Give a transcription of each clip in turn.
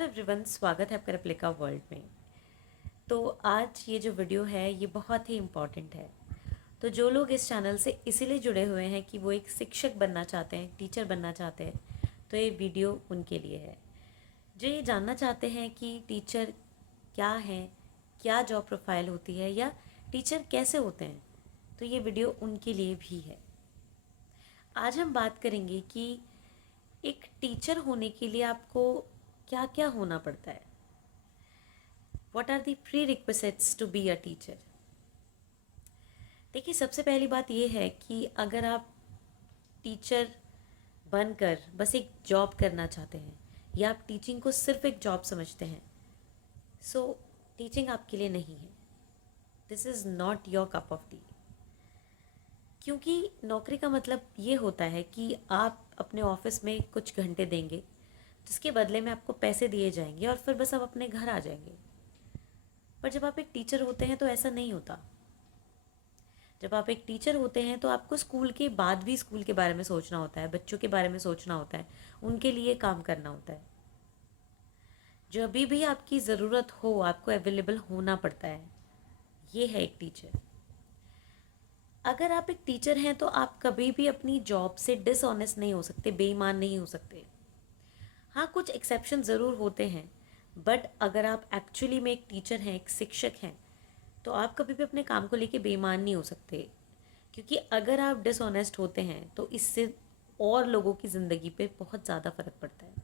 Hello everyone, स्वागत है आपका रेप्लिका वर्ल्ड में। तो आज ये जो वीडियो है ये बहुत ही इम्पॉर्टेंट है। तो जो लोग इस चैनल से इसीलिए जुड़े हुए हैं कि वो एक शिक्षक बनना चाहते हैं, टीचर बनना चाहते हैं, तो ये वीडियो उनके लिए है। जो ये जानना चाहते हैं कि टीचर क्या है, क्या जॉब प्रोफाइल होती है या टीचर कैसे होते हैं, तो ये वीडियो उनके लिए भी है। आज हम बात करेंगे कि एक टीचर होने के लिए आपको क्या क्या होना पड़ता है। What are the prerequisites to be a teacher? देखिए, सबसे पहली बात यह है कि अगर आप टीचर बनकर बस एक जॉब करना चाहते हैं या आप टीचिंग को सिर्फ एक जॉब समझते हैं, सो टीचिंग आपके लिए नहीं है। This is not your cup of T. क्योंकि नौकरी का मतलब ये होता है कि आप अपने ऑफिस में कुछ घंटे देंगे, जिसके बदले में आपको पैसे दिए जाएंगे और फिर बस आप अपने घर आ जाएंगे। पर जब आप एक टीचर होते हैं तो ऐसा नहीं होता। जब आप एक टीचर होते हैं तो आपको स्कूल के बाद भी स्कूल के बारे में सोचना होता है, बच्चों के बारे में सोचना होता है, उनके लिए काम करना होता है। जब भी आपकी ज़रूरत हो आपको अवेलेबल होना पड़ता है। ये है एक टीचर। अगर आप एक टीचर हैं तो आप कभी भी अपनी जॉब से डिसऑनेस्ट नहीं हो सकते, बेईमान नहीं हो सकते। हाँ, कुछ एक्सेप्शन ज़रूर होते हैं, बट अगर आप एक्चुअली में एक टीचर हैं, एक शिक्षक हैं, तो आप कभी भी अपने काम को लेके बेईमान नहीं हो सकते। क्योंकि अगर आप डिसऑनेस्ट होते हैं तो इससे और लोगों की ज़िंदगी पे बहुत ज़्यादा फ़र्क पड़ता है।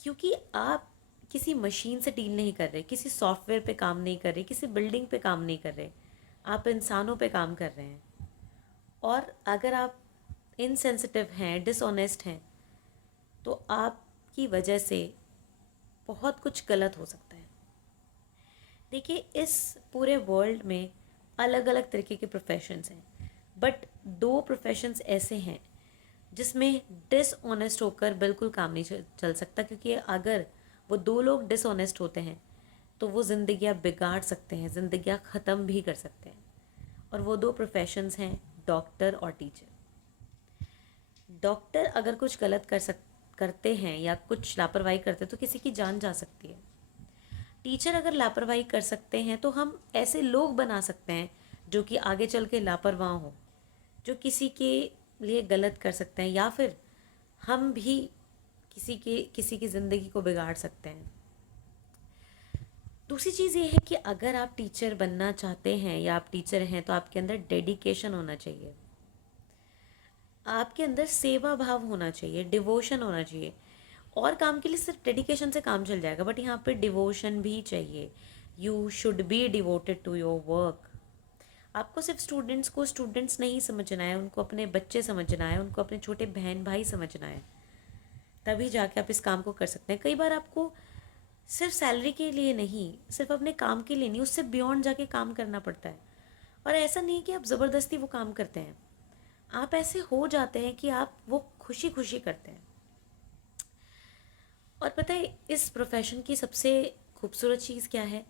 क्योंकि आप किसी मशीन से डील नहीं कर रहे, किसी सॉफ्टवेयर पे काम नहीं कर रहे, किसी बिल्डिंग पे काम नहीं कर रहे, आप इंसानों पे काम कर रहे हैं। और अगर आप इनसेंसिटिव हैं, डिसऑनेस्ट हैं, तो आपकी वजह से बहुत कुछ गलत हो सकता है। देखिए, इस पूरे वर्ल्ड में अलग अलग तरीके के प्रोफेशंस हैं, बट दो प्रोफेशंस ऐसे हैं जिसमें डिसऑनेस्ट होकर बिल्कुल काम नहीं चल सकता। क्योंकि अगर वो दो लोग डिसऑनेस्ट होते हैं तो वो ज़िंदगियाँ बिगाड़ सकते हैं, ज़िंदगियाँ ख़त्म भी कर सकते हैं। और वो दो प्रोफेशंस हैं डॉक्टर और टीचर। डॉक्टर अगर कुछ गलत करते हैं या कुछ लापरवाही करते हैं तो किसी की जान जा सकती है। टीचर अगर लापरवाही कर सकते हैं तो हम ऐसे लोग बना सकते हैं जो कि आगे चल के लापरवाह हों, जो किसी के लिए गलत कर सकते हैं, या फिर हम भी किसी की ज़िंदगी को बिगाड़ सकते हैं। दूसरी चीज़ ये है कि अगर आप टीचर बनना चाहते हैं या आप टीचर हैं तो आपके अंदर डेडिकेशन होना चाहिए, आपके अंदर सेवा भाव होना चाहिए, डिवोशन होना चाहिए। और काम के लिए सिर्फ डेडिकेशन से काम चल जाएगा, बट यहाँ पे डिवोशन भी चाहिए। You should be devoted to your work. आपको सिर्फ स्टूडेंट्स को स्टूडेंट्स नहीं समझना है, उनको अपने बच्चे समझना है, उनको अपने छोटे बहन भाई समझना है। तभी जाके आप इस काम को कर सकते हैं। कई बार आपको सिर्फ सैलरी के लिए नहीं, सिर्फ अपने काम के लिए नहीं, उससे बियॉन्ड जाके काम करना पड़ता है। और ऐसा नहीं है कि आप ज़बरदस्ती वो काम करते हैं, आप ऐसे हो जाते हैं कि आप वो खुशी खुशी करते हैं। और पता है इस प्रोफेशन की सबसे खूबसूरत चीज़ क्या है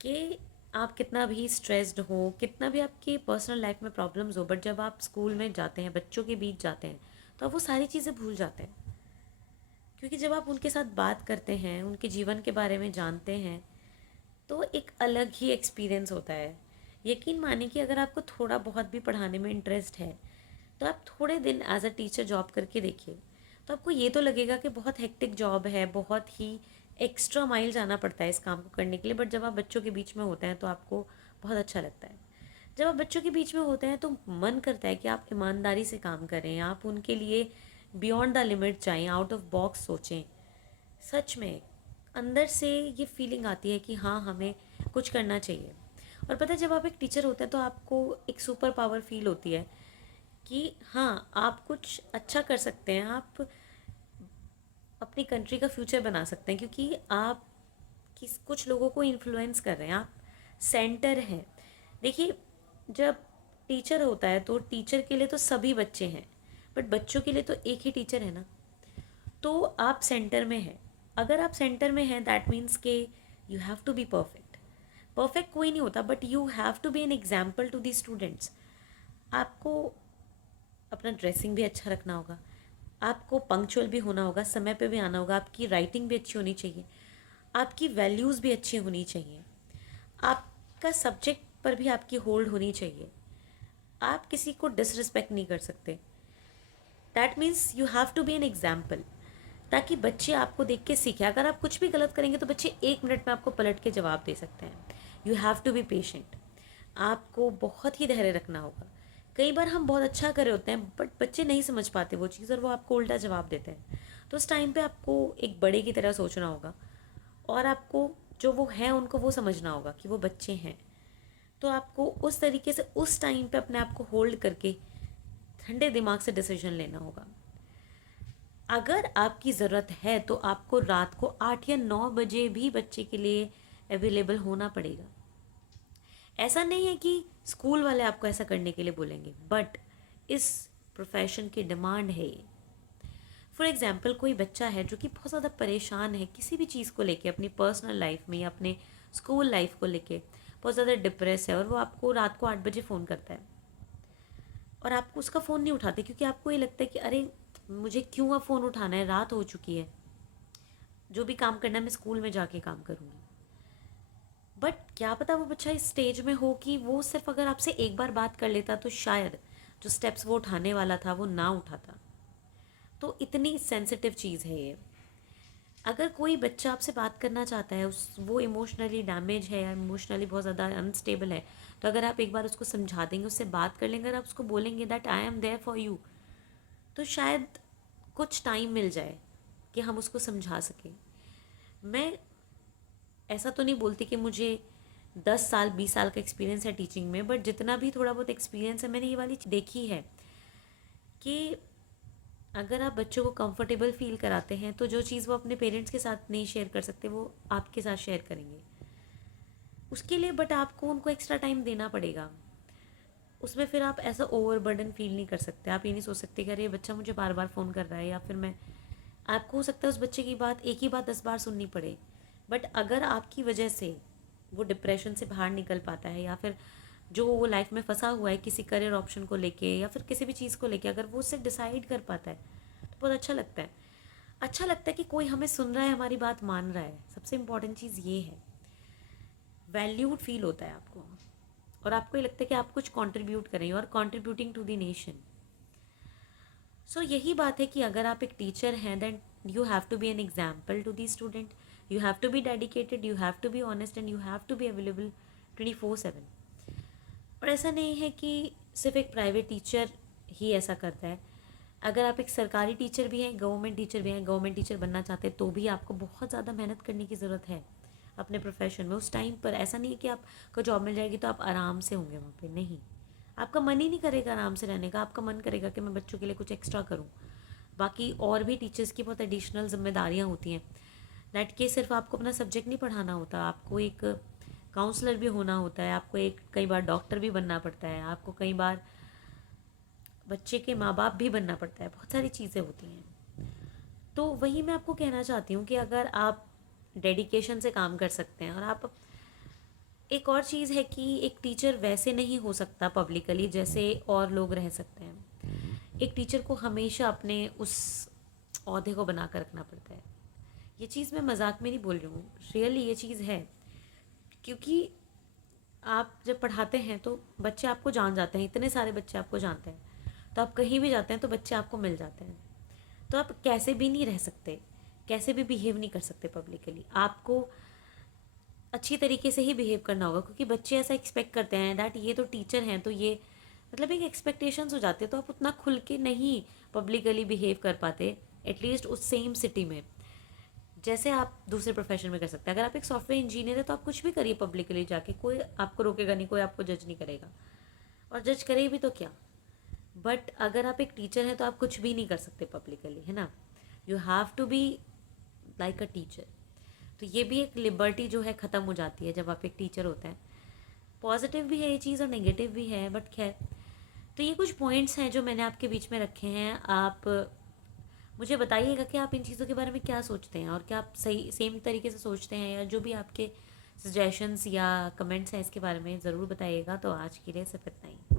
कि आप कितना भी स्ट्रेस्ड हो, कितना भी आपकी पर्सनल लाइफ में प्रॉब्लम्स हो, बट जब आप स्कूल में जाते हैं, बच्चों के बीच जाते हैं, तो आप वो सारी चीज़ें भूल जाते हैं। क्योंकि जब आप उनके साथ बात करते हैं, उनके जीवन के बारे में जानते हैं, तो एक अलग ही एक्सपीरियंस होता है। यकीन मानिए कि अगर आपको थोड़ा बहुत भी पढ़ाने में इंटरेस्ट है तो आप थोड़े दिन एज अ टीचर जॉब करके देखिए, तो आपको ये तो लगेगा कि बहुत हेक्टिक जॉब है, बहुत ही एक्स्ट्रा माइल जाना पड़ता है इस काम को करने के लिए। बट जब आप बच्चों के बीच में होते हैं तो आपको बहुत अच्छा लगता है। जब आप बच्चों के बीच में होते हैं तो मन करता है कि आप ईमानदारी से काम करें, आप उनके लिए बियॉन्ड द लिमिट जाएँ, आउट ऑफ बॉक्स सोचें। सच में अंदर से ये फीलिंग आती है कि हाँ, हमें कुछ करना चाहिए। और पता है जब आप एक टीचर होते हैं तो आपको एक सुपर पावर फील होती है कि हाँ, आप कुछ अच्छा कर सकते हैं, आप अपनी कंट्री का फ्यूचर बना सकते हैं, क्योंकि आप कुछ लोगों को इन्फ्लुएंस कर रहे हैं, आप सेंटर हैं। देखिए, जब टीचर होता है तो टीचर के लिए तो सभी बच्चे हैं, बट बच्चों के लिए तो एक ही टीचर है ना। तो आप सेंटर में हैं। अगर आप सेंटर में हैं दैट मीन्स के you have to be perfect. Perfect कोई नहीं होता, but you have to be an example to the students. आपको अपना ड्रेसिंग भी अच्छा रखना होगा, आपको पंक्चुअल भी होना होगा, समय पे भी आना होगा, आपकी राइटिंग भी अच्छी होनी चाहिए, आपकी वैल्यूज़ भी अच्छी होनी चाहिए, आपका सब्जेक्ट पर भी आपकी होल्ड होनी चाहिए, आप किसी को डिसरिस्पेक्ट नहीं कर सकते। That means you have to be an example, ताकि बच्चे आपको देख के सीखें। अगर आप कुछ भी गलत करेंगे तो बच्चे 1 मिनट में आपको पलट के जवाब दे सकते हैं। You have to be patient, आपको बहुत ही धैर्य रखना होगा। कई बार हम बहुत अच्छा कर रहे होते हैं बट बच्चे नहीं समझ पाते वो चीज़ और वो आपको उल्टा जवाब देते हैं। तो उस टाइम पे आपको एक बड़े की तरह सोचना होगा और आपको जो वो हैं उनको वो समझना होगा कि वो बच्चे हैं। तो आपको उस तरीके से उस टाइम पे अपने आप को होल्ड करके ठंडे दिमाग से डिसीजन लेना होगा। अगर आपकी ज़रूरत है तो आपको रात को 8 या 9 बजे भी बच्चे के लिए अवेलेबल होना पड़ेगा। ऐसा नहीं है कि स्कूल वाले आपको ऐसा करने के लिए बोलेंगे, बट इस प्रोफेशन की डिमांड है ये। फॉर एग्जाम्पल, कोई बच्चा है जो कि बहुत ज़्यादा परेशान है किसी भी चीज़ को लेके, अपनी पर्सनल लाइफ में या अपने स्कूल लाइफ को लेके बहुत ज़्यादा डिप्रेस है, और वो आपको रात को 8 बजे फ़ोन करता है और आपको उसका फ़ोन नहीं उठाते क्योंकि आपको ये लगता है कि अरे मुझे क्यों अब फ़ोन उठाना है, रात हो चुकी है, जो भी काम करना है मैं स्कूल में जाके काम करूँगी। बट क्या पता वो बच्चा इस स्टेज में हो कि वो सिर्फ अगर आपसे एक बार बात कर लेता तो शायद जो स्टेप्स वो उठाने वाला था वो ना उठाता। तो इतनी सेंसिटिव चीज़ है ये। अगर कोई बच्चा आपसे बात करना चाहता है, उस वो इमोशनली डैमेज है या इमोशनली बहुत ज़्यादा अनस्टेबल है, तो अगर आप एक बार उसको समझा देंगे, उससे बात कर लेंगे, अगर आप उसको बोलेंगे that I am there for you, तो शायद कुछ टाइम मिल जाए कि हम उसको समझा सकें। मैं ऐसा तो नहीं बोलती कि मुझे 10 साल 20 साल का एक्सपीरियंस है टीचिंग में, बट जितना भी थोड़ा बहुत एक्सपीरियंस है मैंने ये वाली देखी है कि अगर आप बच्चों को कंफर्टेबल फील कराते हैं तो जो चीज़ वो अपने पेरेंट्स के साथ नहीं शेयर कर सकते वो आपके साथ शेयर करेंगे। उसके लिए बट आपको उनको एक्स्ट्रा टाइम देना पड़ेगा। उसमें फिर आप ऐसा ओवर बर्डन फील नहीं कर सकते। आप ये नहीं सोच सकते कि अरे बच्चा मुझे बार बार फ़ोन कर रहा है, या फिर मैं, आपको हो सकता है उस बच्चे की बात, एक ही बात 10 बार सुननी पड़े, बट अगर आपकी वजह से वो डिप्रेशन से बाहर निकल पाता है, या फिर जो वो लाइफ में फंसा हुआ है किसी करियर ऑप्शन को लेके या फिर किसी भी चीज़ को लेके, अगर वो उससे डिसाइड कर पाता है तो बहुत अच्छा लगता है। अच्छा लगता है कि कोई हमें सुन रहा है, हमारी बात मान रहा है। सबसे इम्पॉर्टेंट चीज़ ये है, वैल्यूड फील होता है आपको, और आपको ये लगता है कि आप कुछ कंट्रीब्यूट करें, और contributing to the nation. So यही बात है कि अगर आप एक टीचर हैं then you have to be an example to the student, you have to be dedicated, you have to be honest, and you have to be available 24/7। और ऐसा नहीं है कि सिर्फ एक प्राइवेट टीचर ही ऐसा करता है। अगर आप एक सरकारी टीचर भी हैं, गवर्नमेंट टीचर भी हैं, गवर्नमेंट टीचर बनना चाहते हैं, तो भी आपको बहुत ज़्यादा मेहनत करने की ज़रूरत है अपने प्रोफेशन में। उस टाइम पर ऐसा नहीं है कि आपको जॉब मिल जाएगी तो आप आराम से होंगे वहाँ पे, नहीं। आपका मन ही नहीं करेगा आराम से रहने का, आपका मन करेगा कि मैं बच्चों के लिए कुछ एक्स्ट्रा करूँ। बाकी और भी टीचर्स की बहुत एडिशनल जिम्मेदारियाँ होती हैं, दैट के सिर्फ आपको अपना सब्जेक्ट नहीं पढ़ाना होता, आपको एक काउंसलर भी होना होता है, आपको एक कई बार डॉक्टर भी बनना पड़ता है, आपको कई बार बच्चे के माँ बाप भी बनना पड़ता है, बहुत सारी चीज़ें होती हैं। तो वही मैं आपको कहना चाहती हूँ कि अगर आप डेडिकेशन से काम कर सकते हैं, और आप, एक और चीज़ है कि एक टीचर वैसे नहीं हो सकता पब्लिकली जैसे और लोग रह सकते हैं। एक टीचर को हमेशा अपने उस ओहदे को बना कर रखना पड़ता है। ये चीज़ मैं मजाक में नहीं बोल रही हूँ, रियली ये चीज़ है। क्योंकि आप जब पढ़ाते हैं तो बच्चे आपको जान जाते हैं, इतने सारे बच्चे आपको जानते हैं, तो आप कहीं भी जाते हैं तो बच्चे आपको मिल जाते हैं। तो आप कैसे भी नहीं रह सकते, कैसे भी बिहेव नहीं कर सकते पब्लिकली। आपको अच्छी तरीके से ही बिहेव करना होगा, क्योंकि बच्चे ऐसा एक्सपेक्ट करते हैं दैट ये तो टीचर हैं, तो ये मतलब एक एक्सपेक्टेशंस हो जाते हैं, तो आप उतना खुल के नहीं पब्लिकली बिहेव कर पाते, एटलीस्ट उस सेम सिटी में, जैसे आप दूसरे प्रोफेशन में कर सकते हैं। अगर आप एक सॉफ्टवेयर इंजीनियर है तो आप कुछ भी करिए पब्लिकली जाके, कोई आपको रोकेगा नहीं, कोई आपको जज नहीं करेगा, और जज करे भी तो क्या। बट अगर आप एक टीचर हैं तो आप कुछ भी नहीं कर सकते पब्लिकली, है ना। You have to be like a teacher. तो ये भी एक लिबर्टी जो है ख़त्म हो जाती है जब आप एक टीचर होते हैं। पॉजिटिव भी है ये चीज़ और नेगेटिव भी है, बट खैर। तो ये कुछ पॉइंट्स हैं जो मैंने आपके बीच में रखे हैं। आप मुझे बताइएगा कि आप इन चीज़ों के बारे में क्या सोचते हैं, और क्या आप सही सेम तरीके से सोचते हैं, या जो भी आपके सजेशंस या कमेंट्स हैं इसके बारे में ज़रूर बताइएगा। तो आज के लिए सिर्फ इतना ही।